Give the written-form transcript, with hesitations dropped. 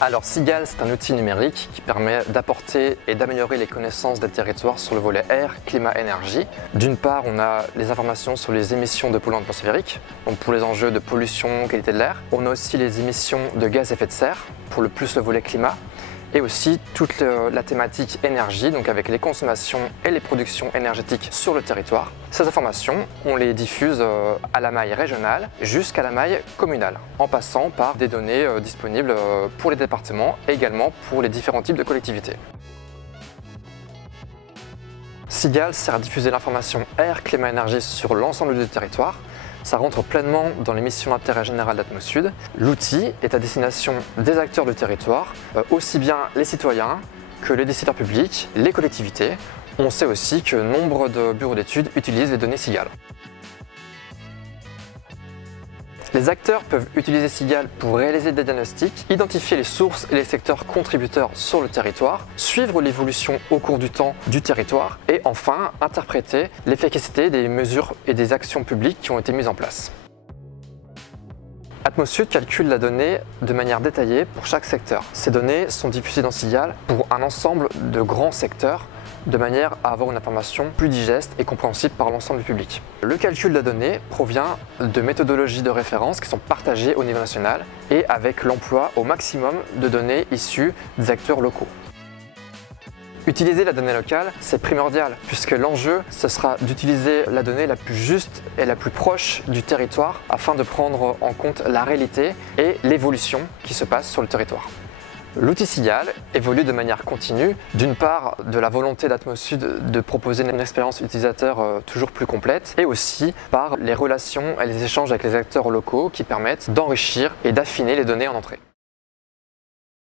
Alors Sigal, c'est un outil numérique qui permet d'apporter et d'améliorer les connaissances des territoires sur le volet air, climat, énergie. D'une part, on a les informations sur les émissions de polluants atmosphériques, donc pour les enjeux de pollution, qualité de l'air. On a aussi les émissions de gaz à effet de serre, pour le volet climat. Et aussi toute la thématique énergie, donc avec les consommations et les productions énergétiques sur le territoire. Ces informations, on les diffuse à la maille régionale jusqu'à la maille communale, en passant par des données disponibles pour les départements et également pour les différents types de collectivités. Sigal sert à diffuser l'information air, climat, énergie sur l'ensemble du territoire. Ça rentre pleinement dans les missions d'intérêt général d'Atmosud. L'outil est à destination des acteurs du territoire, aussi bien les citoyens que les décideurs publics, les collectivités. On sait aussi que nombre de bureaux d'études utilisent les données Sigal. Les acteurs peuvent utiliser Sigal pour réaliser des diagnostics, identifier les sources et les secteurs contributeurs sur le territoire, suivre l'évolution au cours du temps du territoire et enfin interpréter l'efficacité des mesures et des actions publiques qui ont été mises en place. Atmosud calcule la donnée de manière détaillée pour chaque secteur. Ces données sont diffusées dans Sigal pour un ensemble de grands secteurs de manière à avoir une information plus digeste et compréhensible par l'ensemble du public. Le calcul de la donnée provient de méthodologies de référence qui sont partagées au niveau national et avec l'emploi au maximum de données issues des acteurs locaux. Utiliser la donnée locale, c'est primordial puisque l'enjeu, ce sera d'utiliser la donnée la plus juste et la plus proche du territoire afin de prendre en compte la réalité et l'évolution qui se passe sur le territoire. L'outil Sigal évolue de manière continue, d'une part de la volonté d'Atmosud de proposer une expérience utilisateur toujours plus complète et aussi par les relations et les échanges avec les acteurs locaux qui permettent d'enrichir et d'affiner les données en entrée.